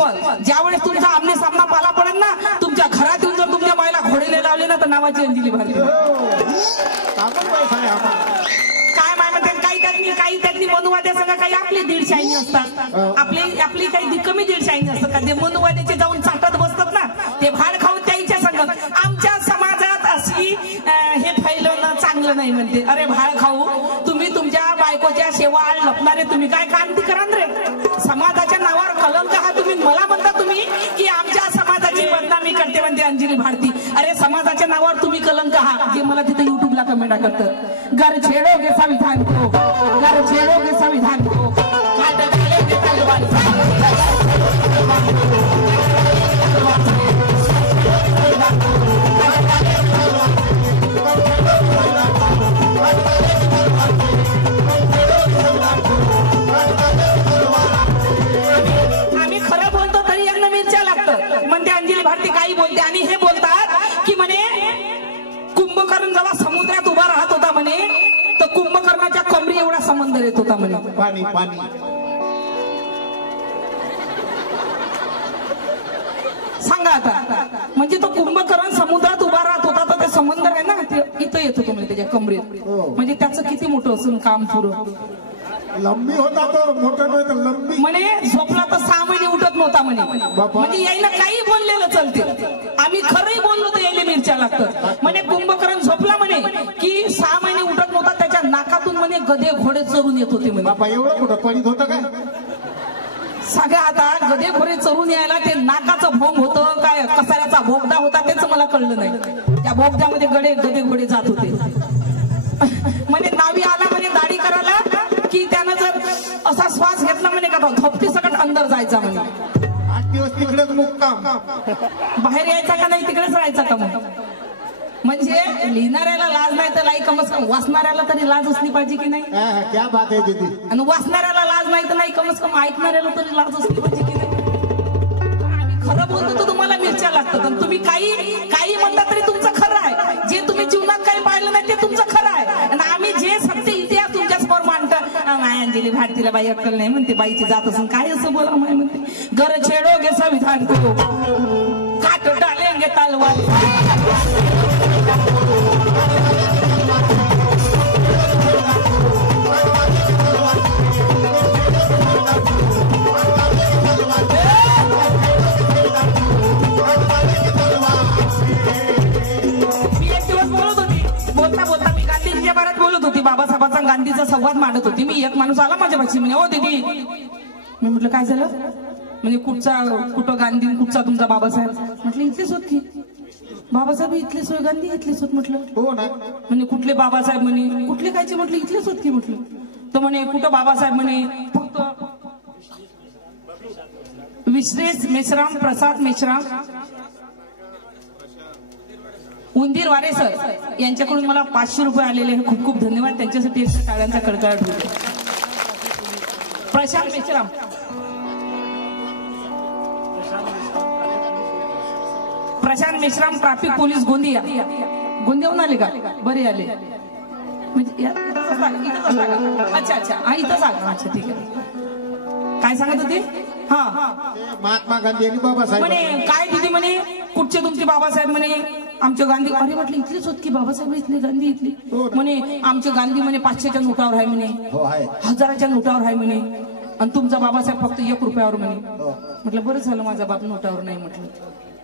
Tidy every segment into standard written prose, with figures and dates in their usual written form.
शपथ, ज्यावेळेस तुमचा आमने सामना पाला पडेल ना, तुमच्या घरात येऊन जर तुमच्या मायला घोडे लावले ना, तर नावाची अंजली भारती. काय माय म्हणते, काही त्यातली मनुवाद्या सगळं काही आपली दीडशाईनी असतात, आपली काही कमी दीडशाईनी असतात का, ते मनुवाद्याचे जाऊन चाटत बसतात ना, ते भाड खाऊन त्याच्या संगत. आमच्या समाजात अशी हे फैलवणं चांगलं नाही म्हणते. अरे भाड खाऊ, तुम्ही तुमच्या बायकोच्या सेवा लपणारे तुम्ही काय क्रांती कराल रे? समाजाच्या नावावर कलंक हा तुम्ही मला म्हणता तुम्ही, की आमच्या समाजाची बदनामी करते म्हणते अंजली भारती. अरे समाजाच्या नावावर तुम्ही कलंक हा, जे मला तिथे युट्यूबला कमेंट करतात. घर छेडोगे संविधान को, घर छेडोगे संविधान को, काट डालेंगे तलवार से. आम्ही खरं बोलतो तरी यांना मिरच्या लागतं म्हणते अंजली भारती. काही बोलते आणि हे बोलतात की म्हणे कुंभकर्ण जेव्हा समुद्रात उभा राहत होता म्हणे, तर कुंभकर्णाच्या कमरी एवढा समंदर येत होता म्हणे. पाणी पाणी सांगा आता, म्हणजे तो कुंभकर्ण समुद्रात उभा राहत होता, तर ते समंदर आहे ना इथं येत होतं म्हणजे त्याच्या कमरेत. म्हणजे त्याचं किती मोठं असून काम पुरं लंबी होता तो, मोठा नाही तर लंबी. म्हणे झोपला तर 6 महिने उठत नव्हता म्हणे. म्हणजे यायला काही बोललेलं चालते, आम्ही खरंही बोललो तर यायला मिरच्या लागतं. म्हणे कुंभकर्ण झोपला म्हणे की 6 महिने उठत नव्हता, त्याच्या नाकातून म्हणे गधे घोडे चरून येत होते म्हणे. बाबा एवढं कुठं पडीत होतं काय? सगळ्या आता गधे घोडे चरून यायला ते नाकाचं भोंग होतं काय कसाऱ्याचा भोगदा होता तेच मला कळलं नाही. त्या भोगद्यामध्ये गधे घोडे जात होते. म्हणजे नावी आला म्हणे दाढी करायला की त्यानं जर असा श्वास घेतला म्हणे का धोपटी सकट अंदर जायचा म्हणे. 8 दिवस तिकडेच मुक्काम, बाहेर यायचा का नाही तिकडेच राहायचा का मग. म्हणजे लिहिणाऱ्याला लाज नाही तर लाई कमस कम वाचणाऱ्याला तरी लाज असली पाहिजे की नाही. क्या बात आहे दीदी. आणि वाचणाऱ्याला लाज नाही तर नाही कमस कम ऐकणाऱ्याला तरी लाज असली पाहिजे की नाही. आम्ही खरं बोलतो तर तुम्हाला मिरच्या लागतात, आणि तुम्ही काही म्हणता तरी तुमचं खरं आहे. जे तुम्ही जीवनात काही पाहिलं नाही ते तुमचं खरं आहे. आणि आम्ही जे सत्य इतिहास तुमच्या समोर मांडतो, माय अंजली भारतीला बाई अक्कल नाही म्हणते, बाईची जात असून काय असं बोला माय म्हणते. घर छेडोगे संविधान को, काट डालेंगे तलवार. बाबासाहेबांचा गांधीचा संवाद मांडत होती मी. एक माणूस आला माझ्या पाशी म्हणे, ओ दीदी. मी म्हटलं काय झालं? म्हणजे कुठं गांधी, कुठचा तुमचा बाबासाहेब? म्हटलं इथलेच होत की बाबासाहेब, इथलेच होय गांधी, इथलेच होत. म्हटलं हो ना. म्हणजे कुठले बाबासाहेब? म्हणे कुठले कायचे? म्हटलं इथलेच होत की. म्हटलं तर म्हणे कुठं बाबासाहेब? म्हणे फक्त विश्वेश मेश्राम, प्रसाद मेश्राम, उंदीरवारे सर यांच्याकडून मला 500 रुपये आलेले. खूप खूप धन्यवाद त्यांच्यासाठी. टाळ्यांचा कडकडाट होतो. Prashant Meshram, Prashant Meshram, traffic police Gondia. गोंदियाहून आले का? बरे आले. म्हणजे अच्छा अच्छा, हा इथं सांगा. अच्छा ठीक आहे. काय सांगत होते? हा महात्मा गांधी आणि बाबासाहेब. म्हणे काय दिदी म्हणे कुठचे तुमचे बाबासाहेब? म्हणे आमचे गांधी. अरे म्हटलं इथलेच होत की बाबासाहेब, इथले गांधी इथले. म्हणे आमचे गांधी म्हणे 500च्या नोटावर आहे म्हणे, 1000च्या नोटावर आहे म्हणे, आणि तुमचा बाबासाहेब फक्त 1 रुपयावर म्हणे. म्हटलं बरं झालं माझा बाप नोटावर नाही. म्हटलं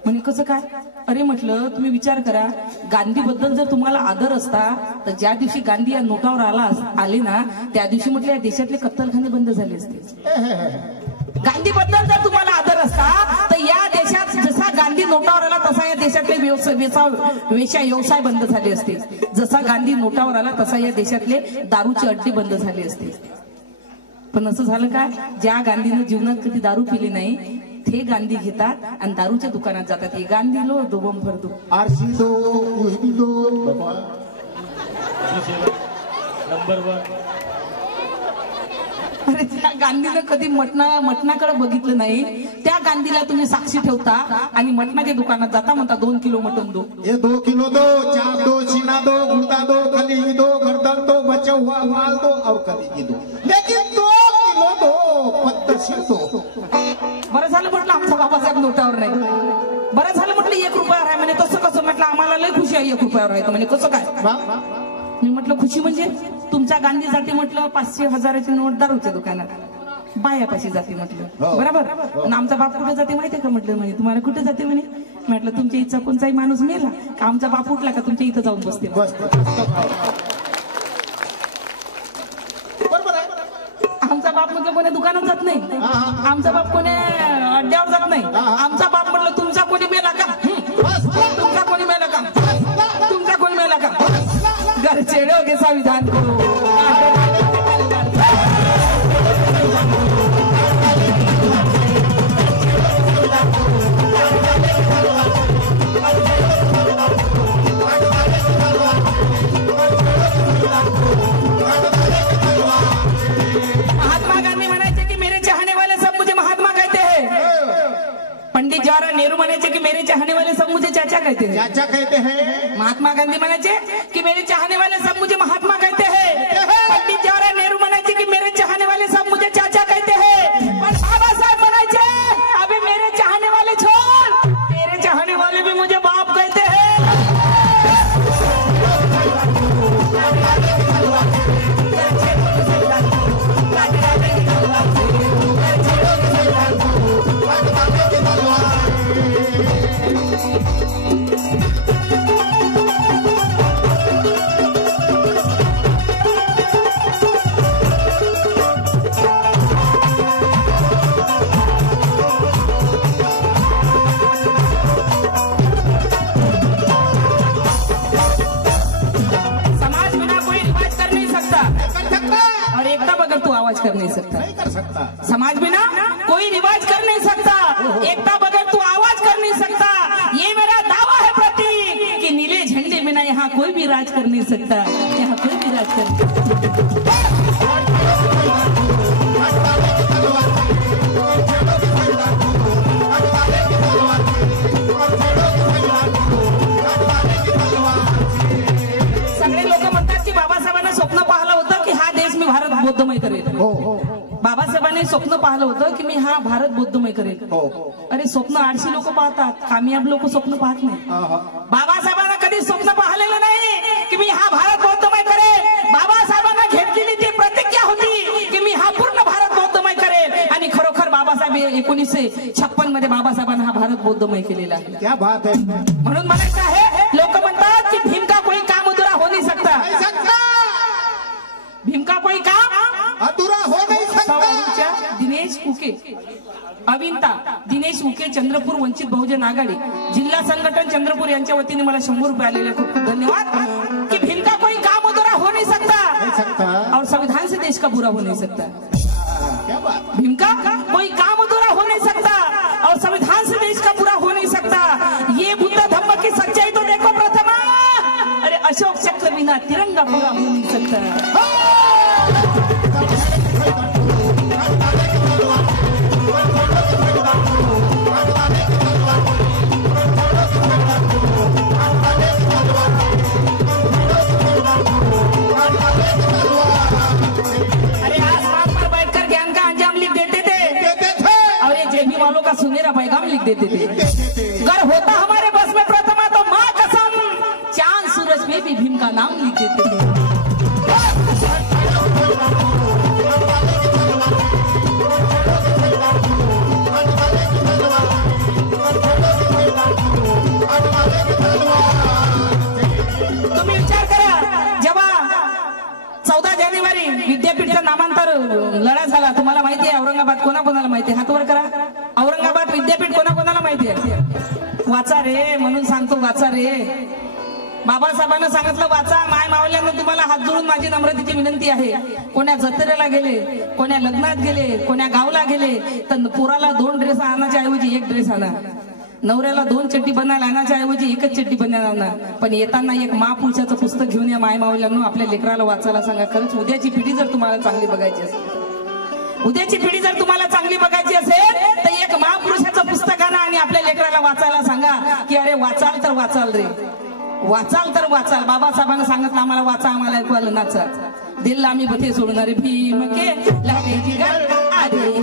म्हणे कसं काय? अरे म्हटलं तुम्ही विचार करा, गांधी बद्दल जर तुम्हाला आदर असता तर ज्या दिवशी गांधी या नोटावर आले ना, त्या दिवशी म्हटलं या देशातले कत्तलखाने बंद झाले असते. गांधी बद्दल जर तुम्हाला आदर असता तर या देशात जसा गांधी नोटावर आला तसा या देशातले व्यवसाय बंद झाले असते. जसा गांधी नोटावर आला तसा या देशातले दारूचे अड्डे बंद झाले असते. पण असं झालं काय? ज्या गांधीनं जीवनात कधी दारू पिली नाही ते गांधी घेतात आणि दारूच्या दुकानात जातात. हे गांधी लो दो बम भर दो आरसी दो युही दो नंबर 1. अरे त्या गांधीनं कधी मटणाकडे बघितलं नाही. त्या गांधीला तुम्ही साक्षी ठेवता आणि मटणाच्या दुकानात जाता, म्हणता 2 किलो मटन दो. ये 2 किलो दो, चाप दो, चीना दो, गुर्दा दो, खली दो, गर्दन दो, बचा हुआ माल दो और कली दो, लेकिन 2 किलो दो पद्धतशीर दो. बरं झालं म्हटलं आमचा बाबासाहेब नोटावर नाही. बरं झालं म्हटलं 1 रुपयावर आहे म्हणे. तसं कसं म्हटलं, आम्हाला लय खुशी आहे 1 रुपयावर आहे म्हणे. कसं काय? मी म्हटलं खुशी म्हणजे तुमच्या गांधी जाती म्हटलं 500 1000ची नोट दारूच्या दुकानात बायापाशी जाते म्हटलं. बरोबर. आणि आमचा बाप कुठे जाते माहितीये का म्हटलं. म्हणजे तुम्हाला कुठे जाते म्हणे. म्हटलं तुमच्या इच्छा कोणताही माणूस मेला का आमचा बाप उठला का तुमच्या इथं जाऊन बसते. आमचा बाप म्हटलं कोणी दुकानात जात नाही. आमचा बाप कोणी अड्ड्यावर जात नाही. आमचा बाप म्हटलं तुमचा कोणी मेला का, तुमचा कोणी मेला का, तुमचा कोणी मेला का, घरचे डोके संविधान करू. पंडित जवाहरलाल नेहरू म्हणायचे कि मेरे चाहने वाले सब मुझे चाचा कहते हैं. चाचा कहते हैं. महात्मा गांधी म्हणायचे कि मेरे चाहने वाले सब मुझे महात्मा कहते हैं. पंडित जवाहरलाल नेहरू म्हणायचे कि मेरे चाहने वाले सब मुझे चाचा कहते हैं. पण बाबासाहेब म्हणायचे अभी मेरे चाहने वाले छोड़, मेरे चाहने वाले भी मुझे बाप कहते हैं. आवाज कर नहीं सकता. नहीं कर सकता. समाज बिना कोई रिवाज कर नहीं सकता. एकता बगैर तू आवाज कर नहीं सकता. ये मेरा दावा है प्रतीक कि नीले झंडे बिना यहाँ कोई भी राज कर नहीं सकता. यहाँ कोई भी राज कर नहीं सकता. सगळे लोक म्हणतात की बाबासाहेबांना स्वप्न पाहिलं होतं की हा देश मी भारत बौद्धमय करेल. बाबासाहेबांनी स्वप्न पाहिलं होतं की मी हा भारत बौद्धमय करेल. अरे स्वप्न 800 लोक पाहतात, कामयाब लोक स्वप्न पाहत नाही. बाबासाहेबांना कधी स्वप्न पाहिलेलं नाही की मी हा भारत बौद्धमय करेल. बाबासाहेबांना घेतलेली ती प्रतिज्ञा होती की मी हा पूर्ण भारत बौद्धमय करेल. आणि खरोखर बाबासाहेब 1956 मध्ये बाबासाहेबांना हा भारत बौद्धमय केलेला आहे. क्या बात है. म्हणून म्हणायचं आहे, लोक म्हणतात की भीम का कोई काम अधूरा हो नहीं सकता. भीम का कोई काम अधूरा हो नहीं सकता. दिनेश उके अविंता दिनेश उके चंद्रपूर वंचित बहुजन आघाडी जिल्हा संघटन चंद्रपूर यांच्या वतीने मला 100 रुपये आलेले. खूप खूप धन्यवाद. कि भीम का कोई काम अधूरा हो नहीं सकता और संविधान से देश का बुरा हो नहीं सकता. क्या बात. भीम का कोई काम अधूरा हो नहीं सकता और संविधान से देश का बुरा हो नहीं सकता. ये बुद्ध धम्म की सच्चाई तो देखो प्रथमा. अरे अशोक चक्र बिना तिरंगा पूरा हो नहीं सकता. अरे आसमान पर बैठकर ज्ञान का अंजाम लिख देते थे और ये जेबी वालों का सुनहरा पैगाम लिख देते थे. अगर होता हमारे बस में प्रथमा तो माँ कसम चांद सूरज में भी भीम का नाम लिख देते थे. तुम्ही विचार करा, जेव्हा 14 जानेवारी विद्यापीठचं नामांतर लढा झाला, तुम्हाला माहिती आहे औरंगाबाद कोणाकोणाला माहिती आहे? हात वर करा. औरंगाबाद विद्यापीठ कोणाकोणाला माहिती आहे? वाचा रे, म्हणून सांगतो वाचा रे. बाबासाहेबांना सांगितलं वाचा. माय मावल्यांना तुम्हाला हात जोडून माझी नम्रतेची विनंती आहे. कोण्या जत्रेला गेले, कोण्या लग्नात गेले, कोण्या गावला गेले तर पोराला 2 ड्रेस आणायच्या ऐवजी 1 ड्रेस आणा. नवऱ्याला 2 चड्डी बनायला आणायच्या ऐवजी 1च चड्डी बनायला आणा. पण येताना एक महापुरुषाचं पुस्तक घेऊन या. माय मावल्यांना आपल्या लेकराला वाचायला सांगा. खरंच उद्याची पिढी जर तुम्हाला चांगली बघायची असेल, उद्याची पिढी जर तुम्हाला चांगली बघायची असेल तर एक महापुरुषाचं पुस्तक आणा आणि आपल्या लेकराला वाचायला सांगा की अरे वाचाल तर वाचाल रे, वाचाल तर वाचाल. बाबासाहेबांना सांगितलं आम्हाला वाचा, आम्हाला ऐकवायला नाचा. दिल आम्ही बथे सोडणारे भीम के लागे जिगर आधे